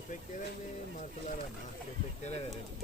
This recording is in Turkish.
köpeklere mi, martılara mı? Köpeklere verelim.